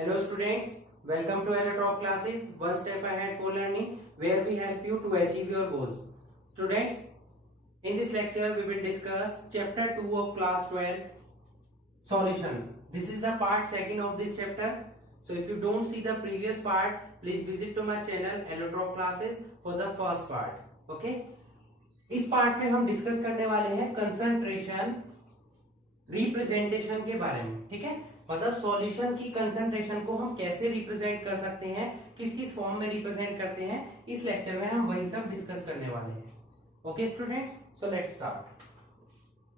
Hello students, welcome to Top classes, one step ahead for learning, where we help you to achieve your goals. Students, in this lecture we will discuss chapter 2 of class 12, solution. This is the part second of this chapter. So if you don't see the previous part, please visit to my channel Top classes for the first part. Okay? इस part में हम discuss करने वाले हैं concentration representation के बारे में. ठीक है, मतलब सॉल्यूशन की कंसंट्रेशन को हम कैसे रिप्रेजेंट कर सकते हैं, किस किस फॉर्म में रिप्रेजेंट करते हैं, इस लेक्चर में हम वही सब डिस्कस करने वाले हैं. Okay students, so let's start.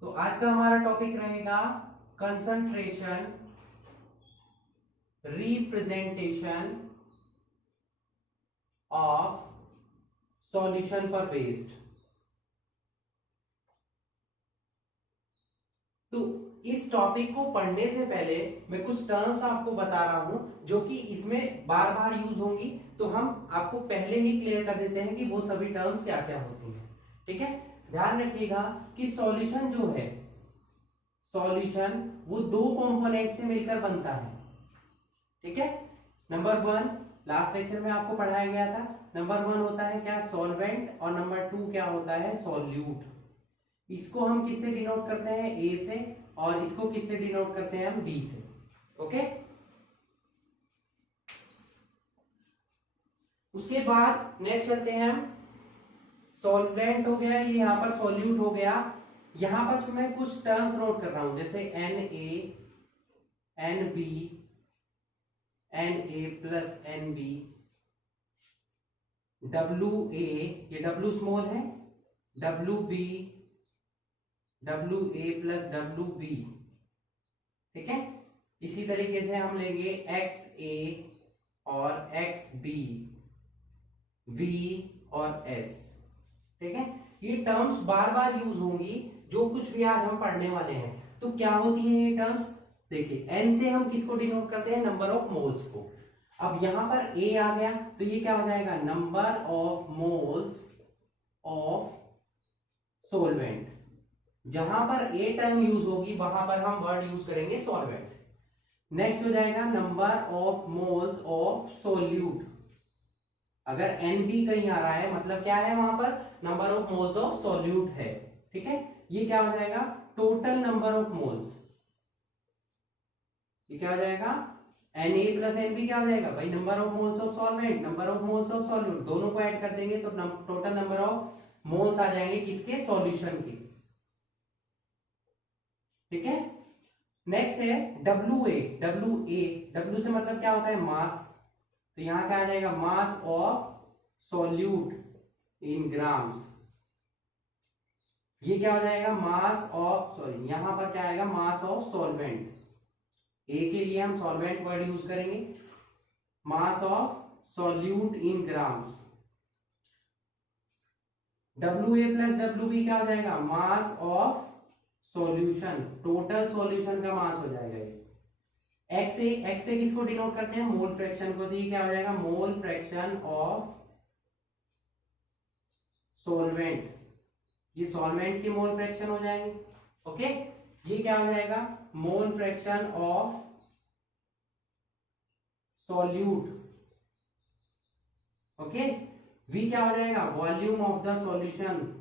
तो आज का हमारा टॉपिक रहेगा कंसंट्रेशन रिप्रेजेंटेशन ऑफ सॉल्यूशन पर बेस्ड. तो इस टॉपिक को पढ़ने से पहले मैं कुछ टर्म्स आपको बता रहा हूं जो कि इसमें बार बार यूज होंगी, तो हम आपको पहले ही क्लियर कर देते हैं कि वो सभी टर्म्स क्या क्या होती हैं. ठीक है, ध्यान रखिएगा कि सॉल्यूशन जो है, सॉल्यूशन वो दो कंपोनेंट से मिलकर बनता है. ठीक है, नंबर वन लास्ट लेक्चर में आपको पढ़ाया गया था. नंबर वन होता है क्या, सॉल्वेंट, और नंबर टू क्या होता है, सॉल्यूट. इसको हम किससे डिनोट करते हैं, ए से, और इसको किससे डिनोट करते हैं हम, डी से. ओके, उसके बाद नेक्स्ट चलते हैं हम. सॉल्वेंट हो गया, ये यहां पर सॉल्यूट हो गया. यहां पर मैं कुछ टर्म्स नोट कर रहा हूं, जैसे N A, N B, N A plus N B, W A, ये डब्ल्यू स्मॉल है, W B, W A plus W B. ठीक है, इसी तरीके से हम लेंगे एक्स ए और एक्स बी, वी और एस. ठीक है, ये टर्म्स बार बार यूज होंगी जो कुछ भी आज हम पढ़ने वाले हैं. तो क्या होती है ये टर्म्स, देखिए एन से हम किसको डिनोट करते हैं, नंबर ऑफ मोल्स को. अब यहां पर ए आ गया तो ये क्या हो जाएगा, number of moles of solvent. जहां पर ए टर्म यूज होगी वहां पर हम वर्ड यूज करेंगे सॉल्वेंट. नेक्स्ट हो जाएगा number of moles of solute. अगर एन बी कहीं आ रहा है मतलब क्या है, वहां पर number of moles of solute है. ठीक है, ये क्या हो जाएगा, टोटल नंबर ऑफ मोल्स. ये क्या हो जाएगा, N A plus N B क्या हो जाएगा भाई, number of moles of solvent, number of moles of solute, दोनों को ऐड कर देंगे तो टोटल नंबर ऑफ मोल्स आ जाएंगे किसके, सॉल्यूशन के. ठीक है, नेक्स्ट है W A. W A, W से मतलब क्या होता है, मास. तो यहां क्या आ जाएगा, mass of solute in grams. ये क्या हो जाएगा, मास ऑफ, सॉरी यहां पर क्या आएगा, मास ऑफ सॉल्वेंट. ए के लिए हम सॉल्वेंट वर्ड यूज करेंगे, mass of solute in grams. W A plus W B क्या हो जाएगा, mass of solution, total solution का मास हो जाएगा ये. एक्स से किसको डिनोट करते हैं, मोल फ्रैक्शन को. तो ये क्या हो जाएगा, मोल फ्रैक्शन ऑफ सॉल्वेंट. ये सॉल्वेंट के मोल फ्रैक्शन हो जाएंगे. ओके, ये क्या हो जाएगा, mole fraction of solute. Okay, V क्या हो जाएगा, वॉल्यूम ऑफ द सॉल्यूशन,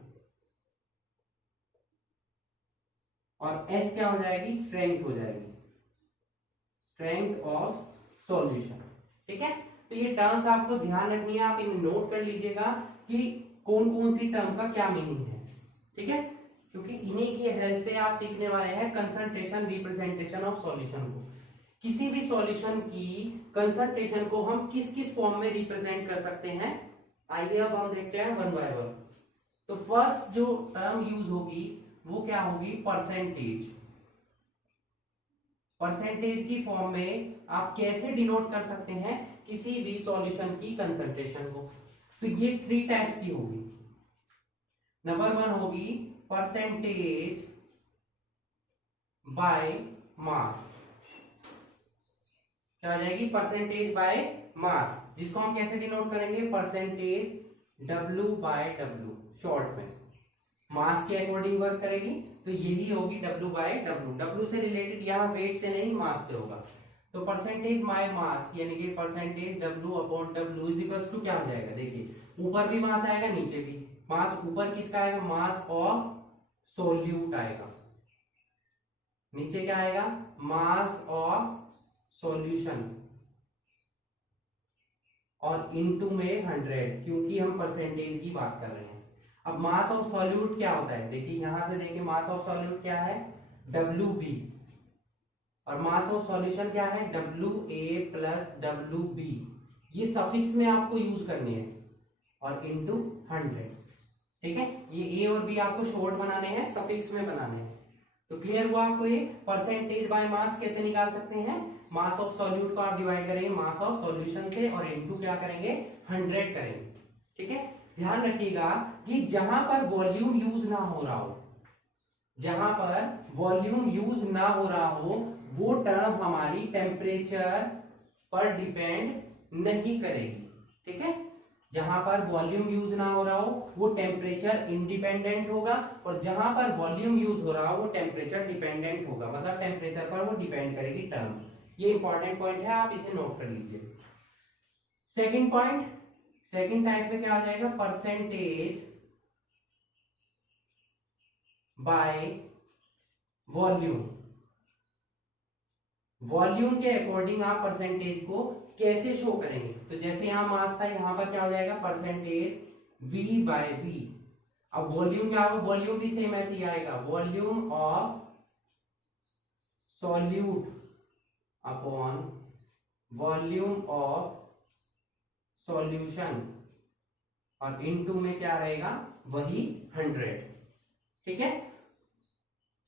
और एस क्या हो जाएगी, स्ट्रेंथ हो जाएगी, स्ट्रेंथ ऑफ सॉल्यूशन. ठीक है, तो ये टर्म्स आपको ध्यान रखनी है, आप इन्हें नोट कर लीजिएगा कि कौन कौन सी टर्म का क्या मीनिंग है. ठीक है, क्योंकि इन्हीं की हेल्प से आप सीखने वाले हैं कंसंट्रेशन रिप्रेजेंटेशन ऑफ सॉल्यूशन को. किसी भी सॉल्यूशन की कंसंट्रेशन को हम किस किस फॉर्म में रिप्रेजेंट कर सकते हैं, आइए अब हम देखते हैं वन बाय वन. तो फर्स्ट जो टर्म यूज होगी वो क्या होगी, परसेंटेज. परसेंटेज की फॉर्म में आप कैसे डिनोट कर सकते हैं किसी भी सॉल्यूशन की कंसंट्रेशन को. तो ये थ्री टाइप्स की होगी. नंबर वन होगी परसेंटेज बाय मास. क्या हो जाएगी, परसेंटेज बाय मास, जिसको हम कैसे डिनोट करेंगे, percentage W by W, short में मास के अकॉर्डिंग वर्क करेगी. तो यही होगी डब्ल्यू बाय डब्ल्यू. डब्ल्यू से रिलेटेड यहाँ वेट से नहीं, मास से होगा. तो परसेंटेज माय मास यानी कि percentage W upon W is equal to क्या हो जाएगा, देखिए ऊपर भी मास आएगा नीचे भी मास, ऊपर किसका आएगा, मास ऑफ सोल्यूट आएगा, नीचे क्या आएगा, मास ऑफ सॉल्यूशन, और इनटू में 100 क्योंकि हम परसेंटेज की बात कर रहे हैं। अब मास ऑफ सॉल्यूट क्या होता है, देखिए यहां से देखिए मास ऑफ सॉल्यूट क्या है, WB, और मास ऑफ सॉल्यूशन क्या है, WA प्लस WB, ये सफिक्स में आपको यूज करने हैं, और इनटू 100, ठीक है। ये A और B आपको शॉर्ट बनाने हैं, सफिक्स में बनाने हैं। तो क्लियर हुआ आपको ये परसेंटेज बाय मास कैसे निकाल सकते हैं, मास ऑफ सॉल्यूट को आप डिवाइड करेंगे मास ऑफ सॉल्यूशन से और इनटू क्या करेंगे, 100 करेंगे, ठीक है। ध्यान रखिएगा कि जहां पर वॉल्यूम यूज ना हो रहा हो, जहां पर वॉल्यूम यूज ना हो रहा हो, वो टर्म हमारी टेम्परेचर पर डिपेंड नहीं करेगी, ठीक है। जहां पर वॉल्यूम यूज ना हो रहा हो वो टेम्परेचर इंडिपेंडेंट होगा, और जहां पर वॉल्यूम यूज हो रहा हो वो टेम्परेचर डिपेंडेंट होगा, मतलब टेम्परेचर पर वो डिपेंड करेगी टर्म। ये इंपॉर्टेंट पॉइंट है, आप इसे नोट कर लीजिए। सेकंड पॉइंट, सेकंड टाइप में क्या हो जाएगा, परसेंटेज बाय वॉल्यूम। वॉल्यूम के अकॉर्डिंग आप परसेंटेज को कैसे शो करेंगे, तो जैसे यहां मास था, यहां पर क्या हो जाएगा, परसेंटेज V बाय V। अब वॉल्यूम क्या होगा, वॉल्यूम भी सेम ऐसे ही आएगा, volume of solute upon volume of solution, और इनटू में क्या रहेगा, वही 100, ठीक है।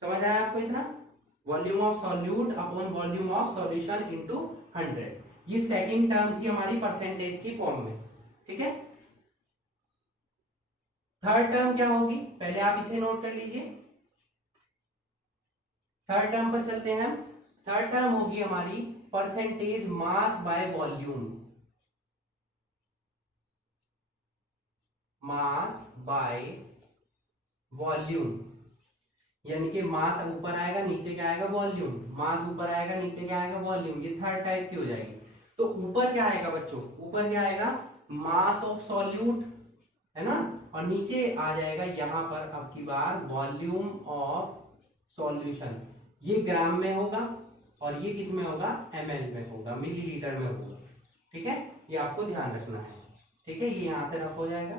समझ आया आपको इतना, volume of solute upon volume of solution into 100, ये सेकंड टर्म थी हमारी परसेंटेज की फॉर्म में, ठीक है। थर्ड टर्म क्या होगी, पहले आप इसे नोट कर लीजिए। थर्ड टर्म पर चलते हैं हम। थर्ड टर्म होगी हमारी percentage mass by volume, mass by volume, यानी कि मास ऊपर आएगा नीचे क्या आएगा, वॉल्यूम, मास ऊपर आएगा नीचे क्या आएगा, वॉल्यूम, ये थर्ड टाइप की हो जाएगी। तो ऊपर क्या आएगा बच्चों, ऊपर क्या आएगा, मास ऑफ सॉल्यूट, है ना, और नीचे आ जाएगा यहां पर अब की बार वॉल्यूम ऑफ सॉल्यूशन, ये ग्राम में होगा और ये किस में होगा, ml में होगा, मिलीलीटर में होगा, ठीक है। ये आपको ध्यान रखना है, ठीक है, ये यहां से रफ हो जाएगा।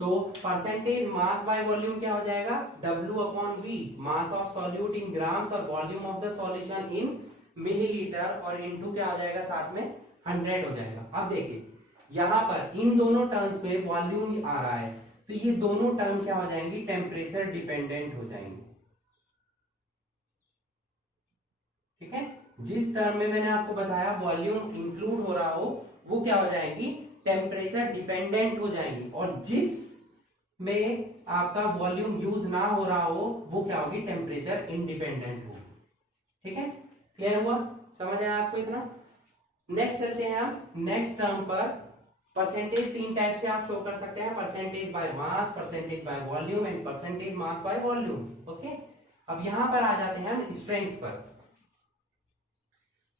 तो परसेंटेज मास बाय वॉल्यूम क्या हो जाएगा, W upon V, mass of solute in grams और volume of the solution in millilitre, और इनटू क्या हो जाएगा साथ में 100 हो जाएगा। अब देखिए यहां पर इन दोनों टर्म्स में वॉल्यूम आ रहा है, तो ये दोनों टर्म क्या हो जाएंगी, टेम्परेचर डिपेंडेंट हो जाएंगे, ठीक है। जिस टर्म में मैंने आपको बताया वॉल्यूम इंक्लूड हो रहा हो वो क्या हो जाएगी, टेम्परेचर डिपेंडेंट हो जाएंगी, और जिस में आपका वॉल्यूम यूज ना हो रहा हो वो क्या होगी, टेम्परेचर इंडिपेंडेंट होगी, ठीक है। क्लियर हुआ, समझ आया आपको इतना। नेक्स्ट चलते हैं आप नेक्स्ट टर्म पर। परसेंटेज तीन टाइप से आप शो कर सकते हैं, percentage by mass, percentage by volume and percentage mass by volume, okay. अब यहां पर आ जाते हैं हम स्ट्रेंथ पर।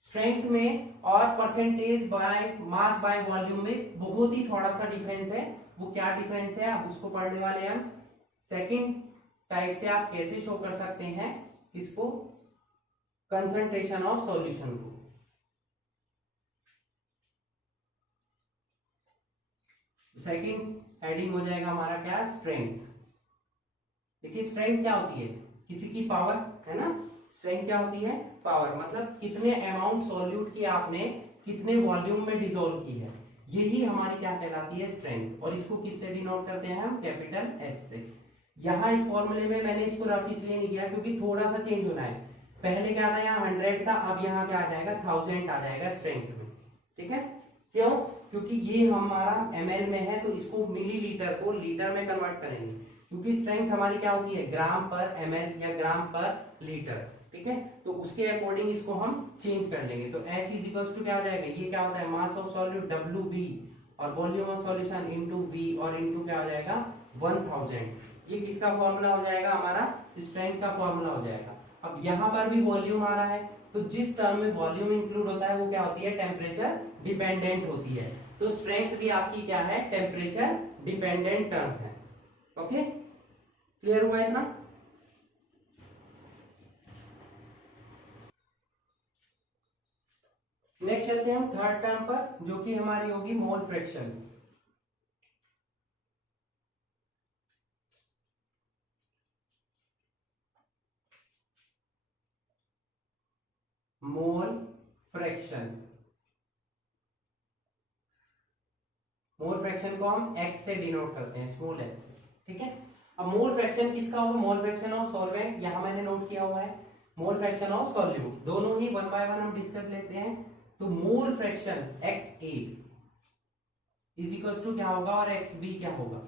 स्ट्रेंथ में और percentage by mass by volume में बहुत ही थोड़ा सा डिफरेंस है, वो क्या डिफरेंस है आप उसको पढ़ने वाले हैं हम। सेकंड टाइप से आप कैसे शो कर सकते हैं इसको, कंसंट्रेशन ऑफ सॉल्यूशन को। सेकंड हेडिंग हो जाएगा हमारा क्या, स्ट्रेंथ। देखिए स्ट्रेंथ क्या होती है, किसी की पावर, है ना। स्ट्रेंथ क्या होती है, पावर, मतलब कितने अमाउंट सॉल्यूट की आपने कितने वॉल्यूम में डिसॉल्व की है, यही हमारी क्या कहलाती है, स्ट्रेंथ। और इसको किससे डिनोट करते हैं हम, कैपिटल S से। यहाँ इस फॉर्मूले में मैंने इसको रफ इसलिए नहीं किया क्योंकि थोड़ा सा चेंज होना है, पहले क्या था यहाँ 100 था, अब यहाँ क्या आ जाएगा 1000 आ जाएगा स्ट्रेंथ में, ठीक है। क्यों, क्योंकि ये हमारा ml में है तो इसको मिलीलीटर को लीटर में कन्वर्ट करेंगे, क्योंकि स्ट्रेंथ हमारी क्या होती है, ग्राम पर ml या ग्राम पर लीटर, ठीक है। तो उसके अकॉर्डिंग इसको हम चेंज कर लेंगे। तो S इज इक्वल टू क्या हो जाएगा, ये क्या होता है, मास ऑफ सॉल्यूट WB और volume of solution into V, और इनटू क्या हो जाएगा 1000। ये किसका फॉर्मूला हो जाएगा, हमारा स्ट्रेंथ का फॉर्मूला हो जाएगा। अब यहाँ पर भी वॉल्यूम आ रहा है तो जिस टर्म में वॉल्यूम इंक्लूड होता है वो क्या होती है, टेम्परेचर डिपेंडेंट होती है। तो स्ट्रेंथ भी आपकी क्या है, टेम्परेचर डिपेंडेंट टर्म है। ओके, क्लियर हुआ इतना? नेक्स्ट चलते हैं हम थर्ड टर्म पर, जो कि हमारी होगी mole fraction. Mole fraction, mole fraction को हम x से डिनोट करते हैं, स्मॉल x से, ठीक है। अब मोल फ्रैक्शन किसका होगा, मोल फ्रैक्शन ऑफ सॉल्वेंट, यहां मैंने नोट किया हुआ है, मोल फ्रैक्शन ऑफ सॉल्यूट, दोनों ही वन बाय वन हम डिस्कस लेते हैं। तो mole fraction XA is equal to क्या होगा और XB क्या होगा।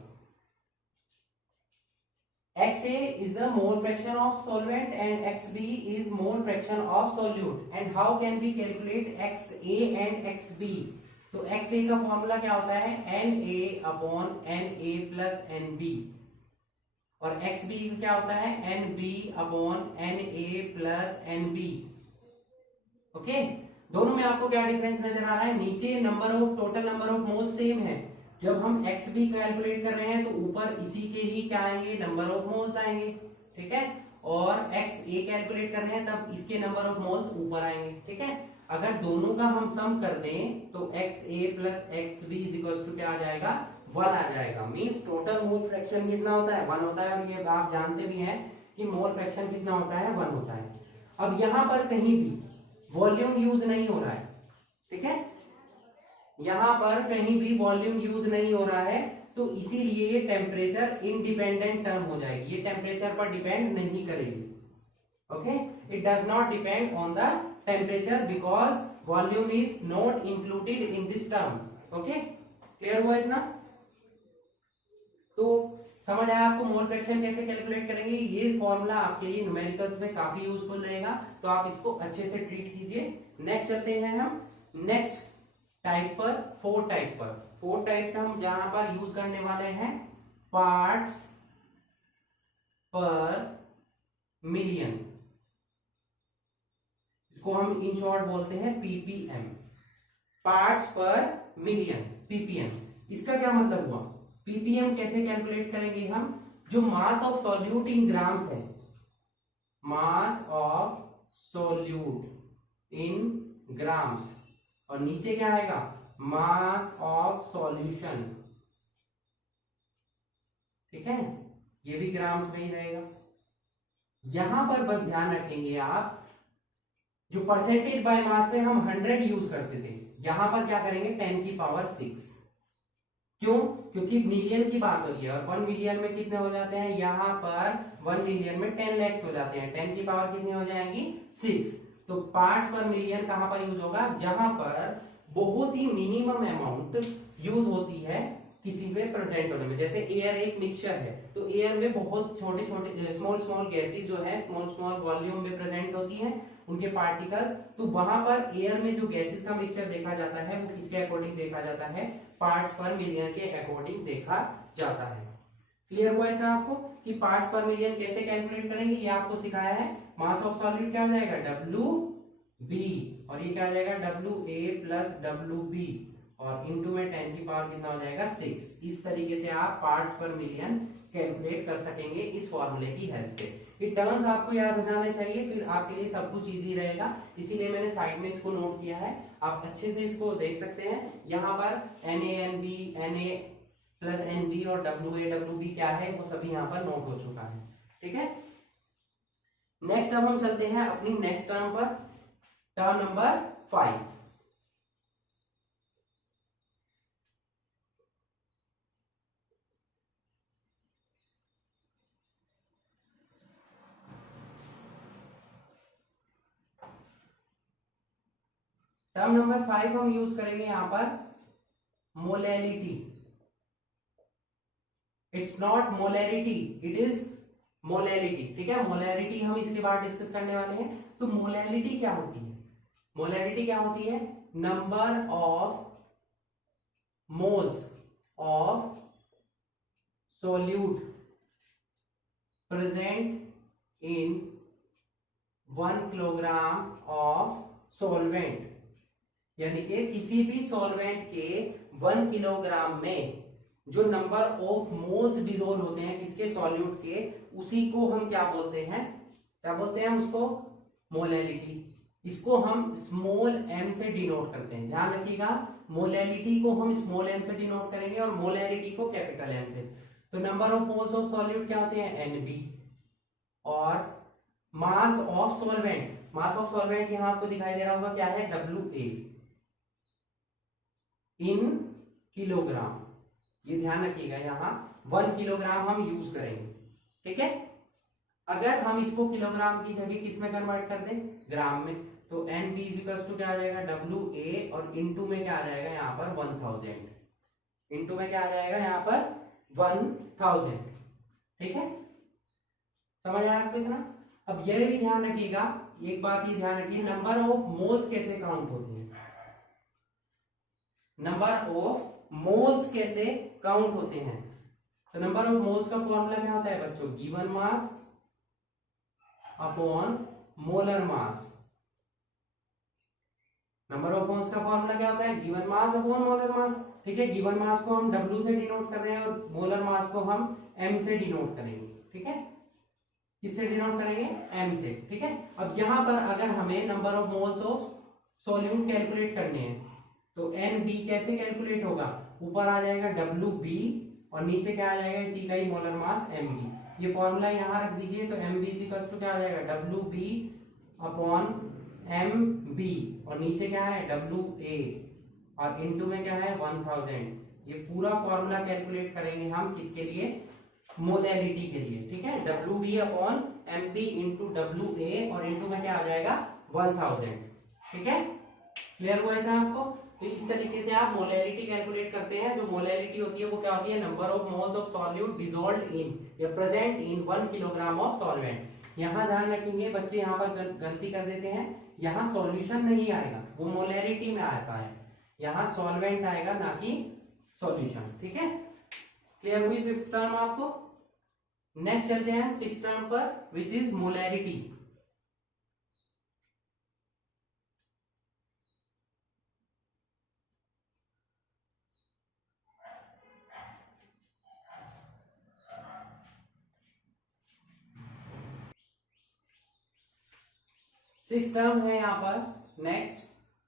XA is the mole fraction of solvent and XB is mole fraction of solute. And how can we calculate XA and XB? तो XA का फॉर्मूला क्या होता है, Na upon Na plus NB, और XB क्या होता है, NB upon Na plus NB। Okay, दोनों में आपको क्या डिफरेंस नजर आ रहा है, नीचे number of total number of mole same है, जब हम XB कैलकुलेट कर रहे हैं तो ऊपर इसी के ही क्या आएंगे, नंबर ऑफ मोल्स आएंगे, ठीक है। और XA कैलकुलेट कर रहे हैं तब इसके नंबर ऑफ मोल्स ऊपर आएंगे, ठीक है। अगर दोनों का हम सम कर दें तो XA plus XB is equal to क्या आ जाएगा, 1 आ जाएगा। मींस टोटल मोल फ्रैक्शन कितना होता है, 1 होता है, और ये आप जानते भी हैं कि मोल फ्रैक्शन कितना होता है, 1 होता है। अब यहां पर कहीं भी वॉल्यूम यूज नहीं हो रहा है, ठीक है, यहां पर कहीं भी वॉल्यूम यूज नहीं हो रहा है, तो इसीलिए ये टेम्परेचर इंडिपेंडेंट टर्म हो जाएगी, ये टेम्परेचर पर डिपेंड नहीं करेगी। Okay, it does not depend on the temperature because volume is not included in this term. Okay, clear हुआ इतना? तो समझ आया आपको मोल फ्रैक्शन कैसे कैलकुलेट करेंगे, ये फॉर्मूला आपके लिए न्यूमेरिकल्स में काफी यूजफुल रहेगा, तो आप इसको अच्छे से ट्रीट कीजिए। नेक्स्ट चलते हैं हम नेक्स्ट टाइप पर, फोर टाइप पर। फोर टाइप का हम जहां पर यूज करने वाले हैं पार्ट्स पर मिलियन, इसको हम इन शॉर्ट बोलते हैं पीपीएम, पार्ट्स पर मिलियन, पीपीएम। इसका क्या मतलब हुआ, पीपीएम कैसे कैलकुलेट करेंगे हम, जो mass of solute in grams है, mass of solute in grams, और नीचे क्या आएगा, मास ऑफ सॉल्यूशन, ठीक है, ये भी ग्राम्स में ही रहेगा। यहां पर बस ध्यान रखेंगे आप, जो परसेंटेज बाय मास में हम 100 यूज करते थे, यहां पर क्या करेंगे 10 की पावर 6। क्यों, क्योंकि मिलियन की बात हो रही है, और 1 मिलियन में कितने हो जाते हैं, यहां पर 1 मिलियन में 10 लाख हो जाते हैं, 10 की पावर कितनी हो जाएंगी 6। तो पार्ट्स पर मिलियन कहां पर यूज होगा, जहां पर बहुत ही मिनिमम अमाउंट यूज होती है किसी में प्रेजेंट होने में। जैसे एयर एक मिक्सचर है, तो एयर में बहुत छोटे छोटे स्मॉल स्मॉल गैसेस जो है स्मॉल स्मॉल वॉल्यूम में प्रेजेंट होती हैं, उनके पार्टिकल्स, तो वहां पर एयर में जो गैसेस का मिक्सचर देखा जाता है वो किसके अकॉर्डिंग देखा जाता है, पार्ट्स पर मिलियन के अकॉर्डिंग देखा जाता है। क्लियर हुआ इतना आपको कि पार्ट्स पर मिलियन कैसे कैलकुलेट करेंगे, ये आपको सिखाया है। मास ऑफ सॉलिड क्या हो जाएगा, WB, और ये क्या हो जाएगा WA प्लस WB, और इनटू में 10 की पावर कितना हो जाएगा 6। इस तरीके से आप पार्ट्स पर मिलियन कैलकुलेट कर सकेंगे इस फॉर्मूले की हेल्प से। ये टर्म्स आपको याद हो जाने चाहिए, फिर आपके लिए सब कुछ इजी रहेगा, इसीलिए मैंने साइड में इसको नोट किया है, आप अच्छे से इसको देख सकते हैं। यहाँ पर NaNb, Na प्लस Nb और WA WB क्या है वो सभी यहाँ पर नोट हो चुका है, ठीक है। नेक्स्ट अब हम चलते हैं अपनी नेक्स्ट टर्म पर, टर्म नंबर 5। टर्म नंबर 5 हम यूज करेंगे यहां पर molality. It's not molarity, it is molality, ठीक है। मोलैरिटी हम इसके बाद डिस्कस करने वाले हैं। तो मोलैलिटी क्या होती है, मोलैलिटी क्या होती है, number of moles of solute present in 1 kilogram of solvent, यानी कि किसी भी सॉल्वेंट के 1 किलोग्राम में जो नंबर ऑफ मोल्स डिसॉल्व होते हैं किसके, सॉल्यूट के, उसी को हम क्या बोलते हैं, क्या बोलते हैं उसको, मोलैलिटी। इसको हम स्मॉल m से डिनोट करते हैं, ध्यान रखिएगा, मोलैलिटी को हम स्मॉल m से डिनोट करेंगे और मोलैरिटी को कैपिटल M से। तो number of moles of solute क्या होते हैं, Nb, और mass of solvent, mass of solvent यहां आपको दिखाई दे रहा होगा क्या है, WA इन किलोग्राम। ये ध्यान रखिएगा, यहाँ 1 किलोग्राम हम यूज करेंगे, ठीक है। अगर हम इसको किलोग्राम की जगह किस में कन्वर्ट कर दें, ग्राम में, तो NB इक्वल्स टू क्या आ जाएगा, WA, और इनटू में क्या आ जाएगा यहाँ पर 1000, इनटू में क्या आ जाएगा यहाँ पर 1000, ठीक है। समझ आया आपको इतना। अब यह भी ध्यान रखिएगा, एक बात ये ध्यान रखिए, नंबर ऑफ मोल्स कैसे काउंट होते हैं, नंबर ऑफ मोल्स कैसे काउंट होते हैं। तो नंबर ऑफ मोल्स का फॉर्मूला क्या होता है बच्चों, given mass upon molar mass. Number of moles का फॉर्मूला क्या होता है, given mass upon molar mass, ठीक है। गिवन मास को हम W से डिनोट कर रहे हैं और मोलर मास को हम M से डिनोट करेंगे, ठीक है। किससे डिनोट करेंगे, M से, ठीक है। अब यहां पर अगर हमें number of moles of solute calculate करने हैं तो NB कैसे कैलकुलेट होगा, ऊपर आ जाएगा WB और नीचे क्या आ जाएगा, इसी का ही मोलर मास MB। ये फॉर्मूला यहाँ रख दीजिए, तो MB इक्वल्स टू क्या आ जाएगा, WB अपॉन MB, और नीचे क्या है WA, और इनटू में क्या है 1000। ये पूरा फॉर्मूला कैलकुलेट करेंगे हम किसके लिए, मोलैरिटी के लिए, ठीक है। WB upon MB into WA, और इनटू में क्या आ जाएगा 1000, ठीक है। क्लियर हुआ था आपको। तो इस तरीके से आप मोलैरिटी कैलकुलेट करते हैं। जो मोलैरिटी होती है वो क्या होती है, number of moles of solute dissolved in या present in 1 kilogram of solvent. यहाँ ध्यान रखेंगे बच्चे, यहाँ पर गलती कर देते हैं, यहाँ सॉल्यूशन नहीं आएगा, वो मोलैरिटी में आता है, यहाँ सॉल्वेंट आएगा ना कि सॉल्यूशन, ठीक है। क्लियर हुई फिफ्थ टर्म आपको। नेक्स्ट चलते हैं हम सिक्स्थ टर्म पर, which is molarity. Six term है यहाँ पर नेक्स्ट,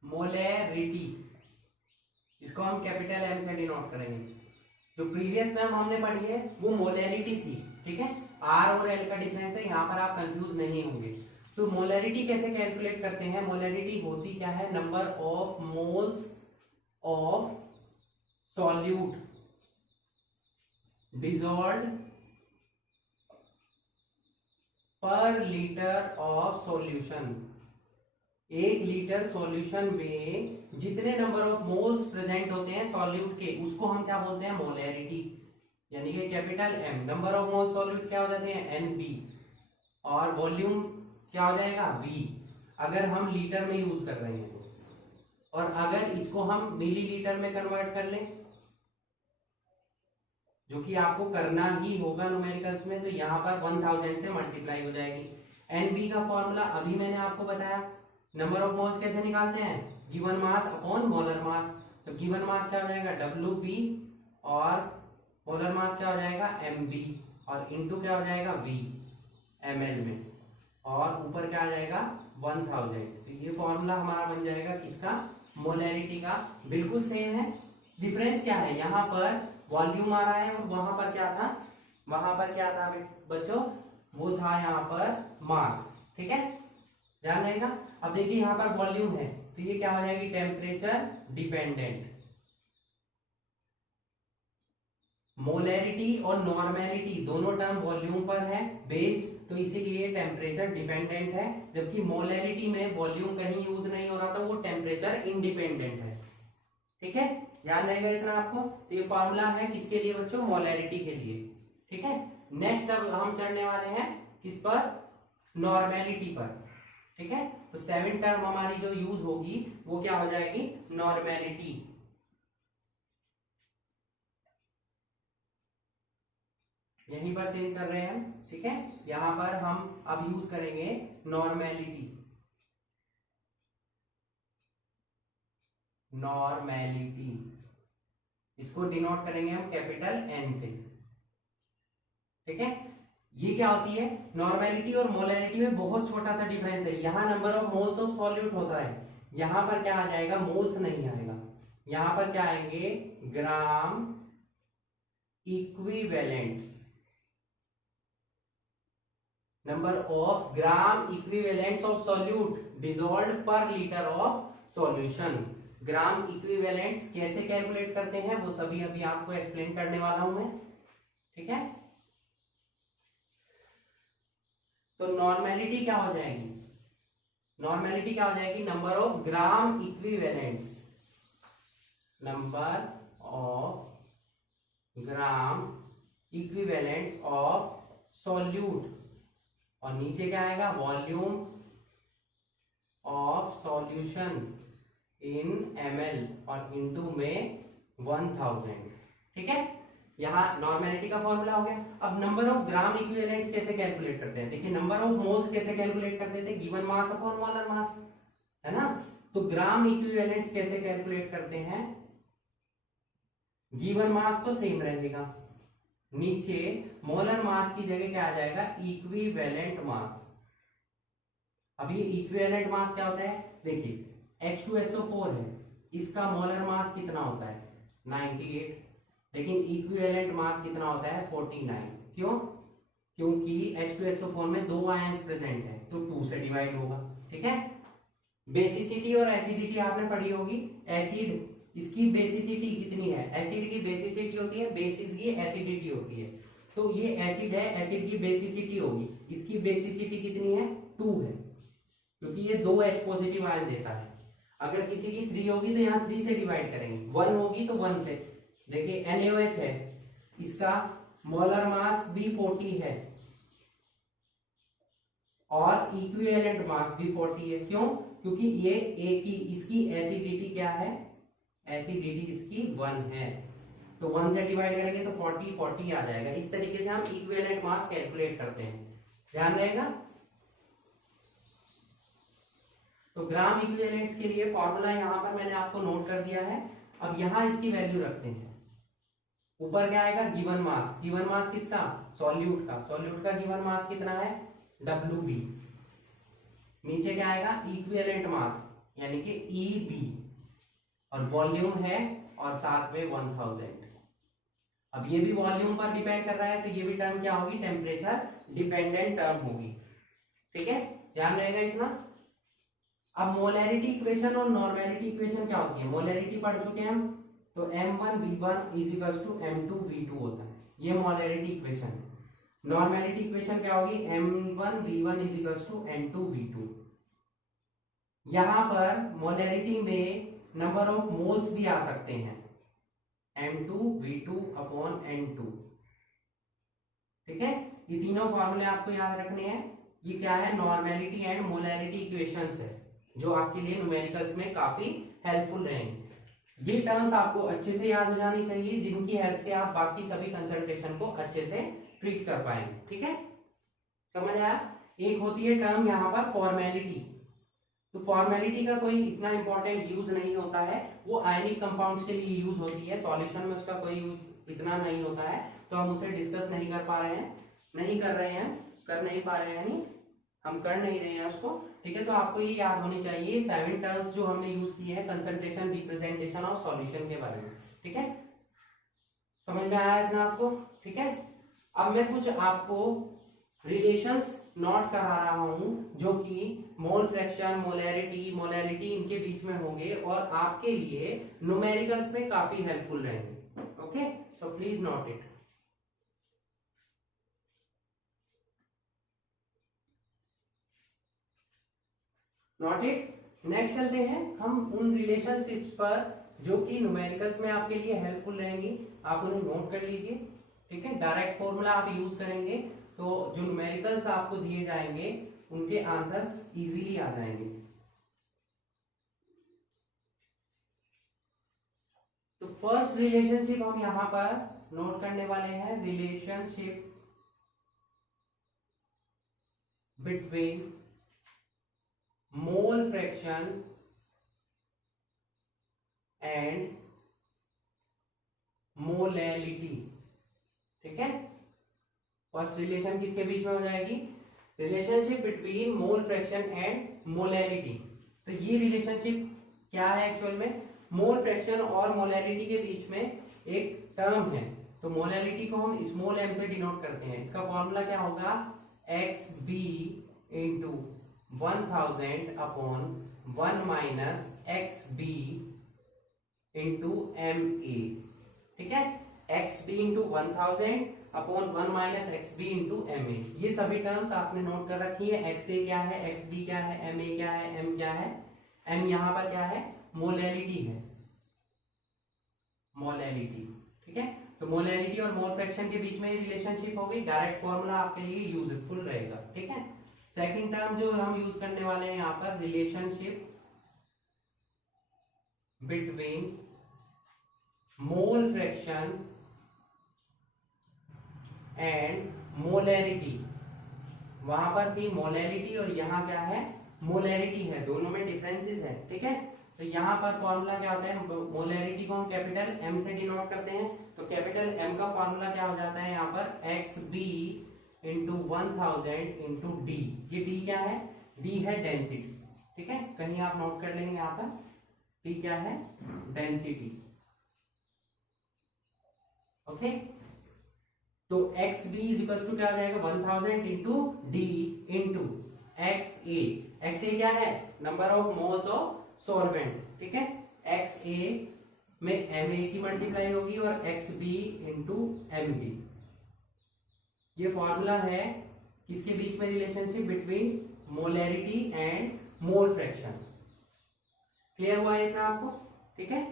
मोलैरिटी। इसको हम कैपिटल M से डिनोट करेंगे। जो प्रीवियस टर्म हमने पढ़ी है वो मोलैरिटी थी, ठीक है। R और L का डिफरेंस है, यहाँ पर आप कंफ्यूज नहीं होंगे। तो मोलैरिटी कैसे कैलकुलेट करते हैं, मोलैरिटी होती क्या है, number of moles of solute dissolved per litre of solution. 1 litre solution में जितने नंबर ऑफ मोल्स प्रेजेंट होते हैं सॉल्यूट के, उसको हम क्या बोलते हैं, मोलैरिटी, यानी कि capital M। Number of moles solute क्या हो जाते हैं, NB, और वॉल्यूम क्या हो जाएगा, V, अगर हम लीटर में यूज कर रहे हैं तो। और अगर इसको हम मिलीलीटर में कन्वर्ट कर लें, जो कि आपको करना ही होगा न्यूमेरिकल्स में, तो यहाँ पर 1000 से मल्टीप्लाई हो जाएगी। NB का फॉर्मूला अभी मैंने आपको बताया। नंबर ऑफ मोल्स कैसे निकालते हैं, given mass upon molar mass. तो गिवन मास क्या हो जाएगा, WB, और मोलर मास क्या हो जाएगा, MB, और इनटू क्या हो जाएगा V ml में, और ऊपर क्या आ जाएगा 1000। तो ये फॉर्मूला हमारा बन जाएगा किसका, मोलैरिटी का। बिल्कुल सेम है, डिफरेंस क्या है, यहाँ पर वॉल्यूम आ रहा है और वहां पर क्या था, वहां पर क्या था बच्चों, वो था यहाँ पर मास, ठीक है, ध्यान रहेगा। अब देखिए यहाँ पर वॉल्यूम है, तो ये क्या हो जाएगी, टेम्परेचर डिपेंडेंट। मोलैरिटी और नॉर्मेलिटी दोनों टर्म वॉल्यूम पर है बेस्ड, तो इसीलिए टेम्परेचर डिपेंडेंट है। जबकि मोलैरिटी में वॉल्यूम कहीं यूज नहीं हो रहा था, वो टेम्परेचर इंडिपेंडेंट है, ठीक है, ध्यान रहेगा इतना आपको। तो ये फॉर्मूला है किसके लिए बच्चों, मोलैरिटी के लिए, ठीक है। नेक्स्ट अब हम चढ़ने वाले हैं किस पर, नॉर्मेलिटी पर, ठीक है। तो 7 टर्म हमारी जो यूज होगी वो क्या हो जाएगी, नॉर्मेलिटी। यहीं पर चेंज कर रहे हैं हम, ठीक है। यहाँ पर हम अब यूज करेंगे नॉर्मेलिटी, नॉर्मेलिटी इसको डिनोट करेंगे हम कैपिटल एन से, ठीक है। ये क्या होती है, नॉर्मेलिटी और मोलैरिटी में बहुत छोटा सा डिफरेंस है। यहाँ number of moles of solute होता है, यहां पर क्या आ जाएगा, मोल्स नहीं आएगा, यहां पर क्या आएंगे, gram equivalents, number of gram equivalents of solute dissolved per litre of solution. Gram equivalents कैसे कैलकुलेट करते हैं वो सभी अभी आपको एक्सप्लेन करने वाला हूं मैं, ठीक है। तो नॉर्मेलिटी क्या हो जाएगी, नॉर्मेलिटी क्या हो जाएगी, number of gram equivalents, number of gram equivalents of solute, और नीचे क्या आएगा, volume of solution in ml और इनटू में 1000, ठीक है। यहाँ नॉर्मेलिटी का फॉर्मूला हो गया। अब नंबर ऑफ ग्राम इक्विवेलेंट्स कैसे कैलकुलेट करते हैं, देखिए नंबर ऑफ मोल्स कैसे कैलकुलेट करते थे, given mass upon molar mass, है ना। तो ग्राम इक्विवेलेंट्स कैसे कैलकुलेट करते हैं, गिवन मास तो सेम रहेगा, नीचे मोलर मास की जगह क्या आ जाएगा, इक्विवेलेंट मास। अब ये इक्विवेलेंट मास क्या होता है, देखिए H2SO4 है, इसका मोलर मास कितना होता है 98, लेकिन इक्विवेलेंट मास कितना होता है 49। क्यों, क्योंकि H2SO4 में 2 आयंस प्रेजेंट है तो 2 से डिवाइड होगा, ठीक है। बेसिसिटी और एसिडिटी आपने पढ़ी होगी, एसिड इसकी बेसिसिटी कितनी है, एसिड की बेसिसिटी होती है, बेसिस की एसिडिटी होती है। तो ये एसिड है, एसिड की बेसिसिटी होगी, इसकी बेसिसिटी कितनी है 2 है, क्योंकि ये 2 H पॉजिटिव आयन देता है। अगर किसी की 3 होगी तो यहाँ 3 से डिवाइड करेंगे, 1 होगी तो 1 से। देखिए NaOH है, इसका मोलर मास भी 40 है और इक्विवेलेंट मास भी 40 है। क्यों, क्योंकि ये एक ही, इसकी एसिडिटी क्या है, एसिडिटी इसकी 1 है, तो 1 से डिवाइड करेंगे तो 40 40 आ जाएगा। इस तरीके से हम इक्विवेलेंट मास कैलकुलेट करते हैं, ध्यान रहेगा। तो ग्राम इक्विवेलेंट्स के लिए फॉर्मूला यहां पर मैंने आपको नोट कर दिया है। अब यहां इसकी वैल्यू रखते हैं, ऊपर क्या आएगा, गिवन मास, गिवन मास किसका, सॉल्यूट का, सॉल्यूट का गिवन मास कितना है WB, नीचे क्या आएगा, इक्विवेलेंट मास यानी कि EB, और वॉल्यूम है और साथ में 1000। अब ये भी वॉल्यूम पर डिपेंड कर रहा है, तो ये भी टर्म क्या होगी, टेम्परेचर डिपेंडेंट टर्म होगी, ठीक है, ध्यान रहेगा इतना। अब मोलैरिटी इक्वेशन और नॉर्मेलिटी इक्वेशन क्या होती है, मोलैरिटी पढ़ चुके हैं हम, तो M1V1 = M2V2 होता है, ये मोलैरिटी इक्वेशन है। नॉर्मेलिटी इक्वेशन क्या होगी, M1V1 = N2V2। यहां पर मोलैरिटी में नंबर ऑफ मोल्स भी आ सकते हैं, M2V2/N2, ठीक है। ये तीनों फॉर्मूले आपको याद रखने हैं। ये क्या है, नॉर्मेलिटी एंड मोलैरिटी इक्वेशंस है, जो आपके लिए न्यूमेरिकल्स में काफी हेल्पफुल रहेंगे। ये टर्म्स आपको अच्छे से याद हो जानी चाहिए, जिनकी हेल्प से आप बाकी सभी कंसल्टेशन को अच्छे से ट्रीट कर पाएंगे, ठीक है, समझ आया। एक होती है टर्म यहाँ पर फॉर्मेलिटी, तो फॉर्मेलिटी का कोई इतना इंपॉर्टेंट यूज नहीं होता है, वो आयनिक कंपाउंड्स के लिए यूज होती है, सॉल्यूशन में उसका कोई यूज इतना नहीं होता है, तो हम उसे डिस्कस नहीं कर पा रहे हैं, नहीं कर रहे हैं, कर नहीं पा रहे हैं, नहीं हम कर नहीं रहे हैं उसको, ठीक है। तो आपको ये याद होनी चाहिए 7 टर्म्स जो हमने यूज किए हैं कंसंट्रेशन, रिप्रेजेंटेशन और सॉल्यूशन के बारे में, ठीक है, समझ में आया इतना आपको, ठीक है। अब मैं कुछ आपको रिलेशंस नोट करा रहा हूं, जो कि मोल फ्रैक्शन, मोलैरिटी इनके बीच में होंगे और आपके लिए न्यूमेरिकल्स में काफी हेल्पफुल रहेंगे, okay, so please note it. Not it. Next चलते हैं हम उन रिलेशनशिप्स पर जो कि न्यूमेरिकल्स में आपके लिए हेल्पफुल रहेंगी, आप उन्हें नोट कर लीजिए, ठीक है। डायरेक्ट फॉर्मूला आप यूज करेंगे तो जो न्यूमेरिकल्स आपको दिए जाएंगे उनके आंसर्स इजीली आ जाएंगे। तो फर्स्ट रिलेशनशिप हम यहां पर नोट करने वाले हैं, relationship between mole fraction and molality. ठीक है, फर्स्ट रिलेशन किसके बीच में हो जाएगी? Relationship between mole fraction and molality. तो ये रिलेशनशिप क्या है एक्चुअल में? मोल फ्रैक्शन और मोलैलिटी के बीच में एक टर्म है। तो मोलैलिटी को हम स्मॉल m से डिनोट करते हैं। इसका फॉर्मूला क्या होगा? xb into 1000 upon 1 minus xb into ma। ठीक है, xb into 1000 upon 1 minus xb into ma। ये सभी टर्म्स आपने नोट कर रखी है। xa क्या है, xb क्या है, ma क्या है, m क्या है। m यहाँ पर क्या है? मोलैलिटी है, मोलैलिटी। ठीक है, तो मोलैलिटी और मोल फ्रैक्शन के बीच में रिलेशनशिप होगी। डायरेक्ट फॉर्मूला आपके लिए यूजफुल रहेगा। ठीक है, सेकंड टर्म जो हम यूज करने वाले हैं यहाँ पर, relationship between mole fraction and molarity. वहां पर थी मोलैरिटी और यहाँ क्या है? मोलैरिटी है, दोनों में डिफरेंसेस है। ठीक है, तो यहाँ पर फॉर्मूला क्या होता है? मोलैरिटी को हम कैपिटल M से डिनोट करते हैं। तो कैपिटल M का फॉर्मूला क्या हो जाता है यहाँ पर? XB into 1000 into D। ये D क्या है? D है डेंसिटी। ठीक है, कहीं आप नोट कर लेंगे यहाँ पर, D क्या है? डेंसिटी। ओके, तो XB इज इक्वल टू क्या आ जाएगा? 1000 इंटू D इंटू XA क्या है? Number of moles of solvent. ठीक है, XA में Ma की मल्टीप्लाई होगी और XB इंटू MB। ये फॉर्मूला है किसके बीच में? Relationship between molarity and mole fraction. Clear हुआ इतना आपको? ठीक है,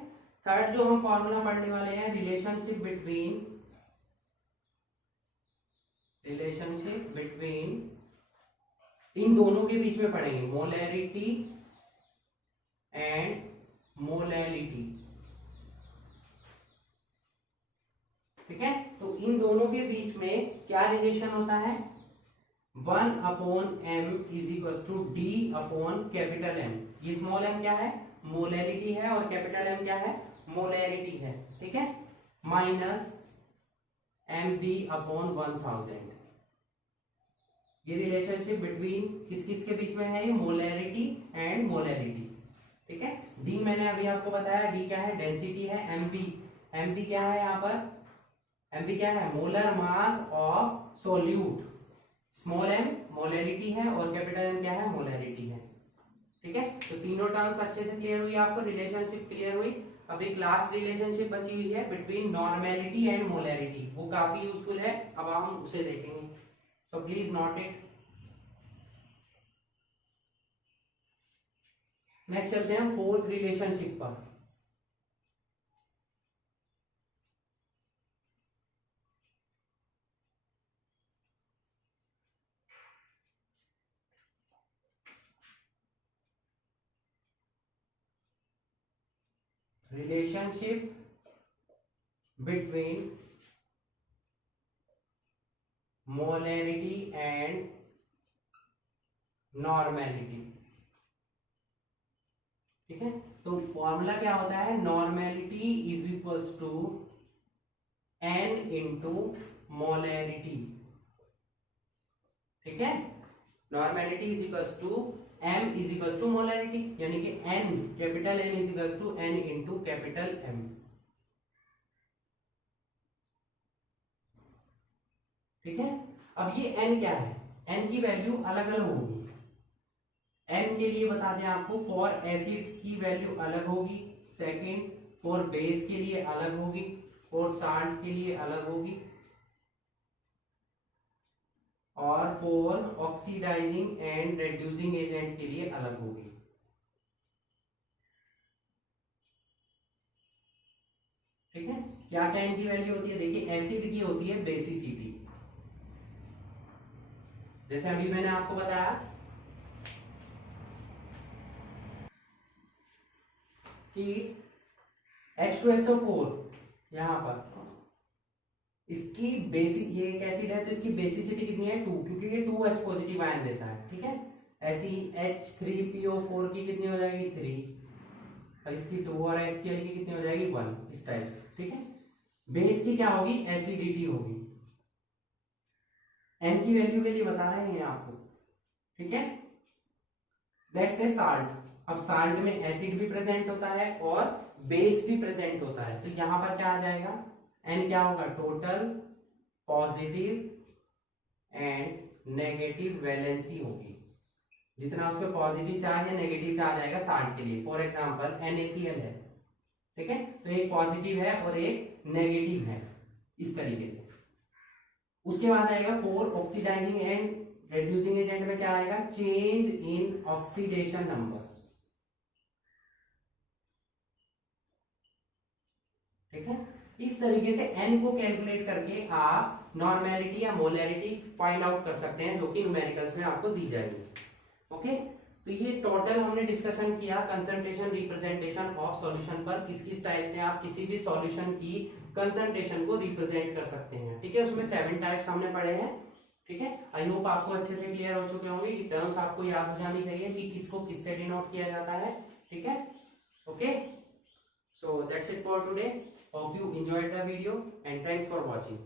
थर्ड जो हम फॉर्मूला पढ़ने वाले हैं, रिलेशनशिप बिटवीन इन दोनों के बीच में पढ़ेंगे, मोलैरिटी एंड मोलैलिटी। ठीक है, तो इन दोनों के बीच में क्या रिलेशन होता है? 1 upon m is equal to d upon capital M। ये स्मॉल m क्या है? मोलैलिटी है, और कैपिटल M क्या है? मोलैरिटी है। ठीक है, माइनस mb अपॉन 1000। ये रिलेशनशिप बिटवीन किस किस के बीच में है? ये मोलैरिटी एंड मोलैलिटी। ठीक है, D मैंने अभी आपको बताया, D क्या है? डेंसिटी है। mb क्या है यहाँ पर? mb क्या है? Molar mass of solute. Small m molarity है और कैपिटल M क्या है? मोलैरिटी है। ठीक है, तो तीनों टर्म्स अच्छे से क्लियर हुई आपको, रिलेशनशिप क्लियर हुई। अब एक लास्ट रिलेशनशिप बची हुई है बिटवीन नॉर्मेलिटी एंड मोलैरिटी। वो काफी यूजफुल है, अब हम उसे देखेंगे। So please note it. Next चलते हैं फोर्थ रिलेशनशिप पर। Relationship between molarity and normality. ठीक है, तो फॉर्मूला क्या होता है? Normality is equals to n into molarity. ठीक है, normality is equals to m is equals to molarity, यानी कि n capital N is equals to n into capital M। ठीक है, अब ये n क्या है? n की वैल्यू अलग अलग होगी। n के लिए बता दें आपको, फॉर एसिड की वैल्यू अलग होगी, सेकंड फॉर बेस के लिए अलग होगी, फॉर साल्ट के लिए अलग होगी, और for oxidising and reducing agent के लिए अलग होगी। ठीक है, क्या क्या इनकी वैल्यू होती है? देखिए, एसिड की होती है बेसिसिटी, जैसे अभी मैंने आपको बताया कि H2SO4 यहां पर इसकी बेसिक, ये एक एसिड है तो इसकी बेसिसिटी कितनी है? 2, क्योंकि ये 2H पॉजिटिव आयन देता है। ठीक है, ऐसी H3PO4 की कितनी हो जाएगी 3, और इसकी 2, और HCl की कितनी हो जाएगी 1, इस टाइप से। ठीक है, बेस की क्या होगी एसिडिटी होगी। n की वैल्यू के लिए बता रहे हैं आपको। ठीक है, नेक्स्ट है साल्ट। अब साल्ट में एसिड भी प्रेजेंट होता है और बेस भी प्रेजेंट होता है, तो यहां पर क्या आ जाएगा, n क्या होगा, total positive and negative valency होगी। जितना उस पर पॉजिटिव चार्ज है नेगेटिव चार्ज आएगा साल्ट के लिए। फॉर एग्जांपल NaCl है, ठीक है, तो एक पॉजिटिव है और एक नेगेटिव है, इस तरीके से। उसके बाद आएगा 4 ऑक्सीडाइजिंग एंड रेड्यूसिंग एजेंट में क्या आएगा, चेंज इन ऑक्सीडेशन नंबर। ठीक है, इस तरीके से n को कैलकुलेट करके आप नॉर्मेलिटी या मोलैरिटी फाइंड आउट कर सकते हैं, जो कि न्यूमेरिकल्स में आपको दी जाएगी। ओके, तो ये टोटल हमने डिस्कशन किया कंसंट्रेशन रिप्रेजेंटेशन ऑफ सॉल्यूशन पर, किस किस टाइप से आप किसी भी सॉल्यूशन की कंसंट्रेशन को रिप्रेजेंट कर सकते हैं। ठीक है, उसमें 7 टाइप्स हमने पढ़े हैं। ठीक है, आई होप आपको अच्छे से क्लियर हो चुके होंगे कि टर्म्स आपको याद हो जानी चाहिए कि किसको किससे डिनोट किया जाता है। ठीक है, okay, so that's it for today. Hope you enjoyed the video and thanks for watching.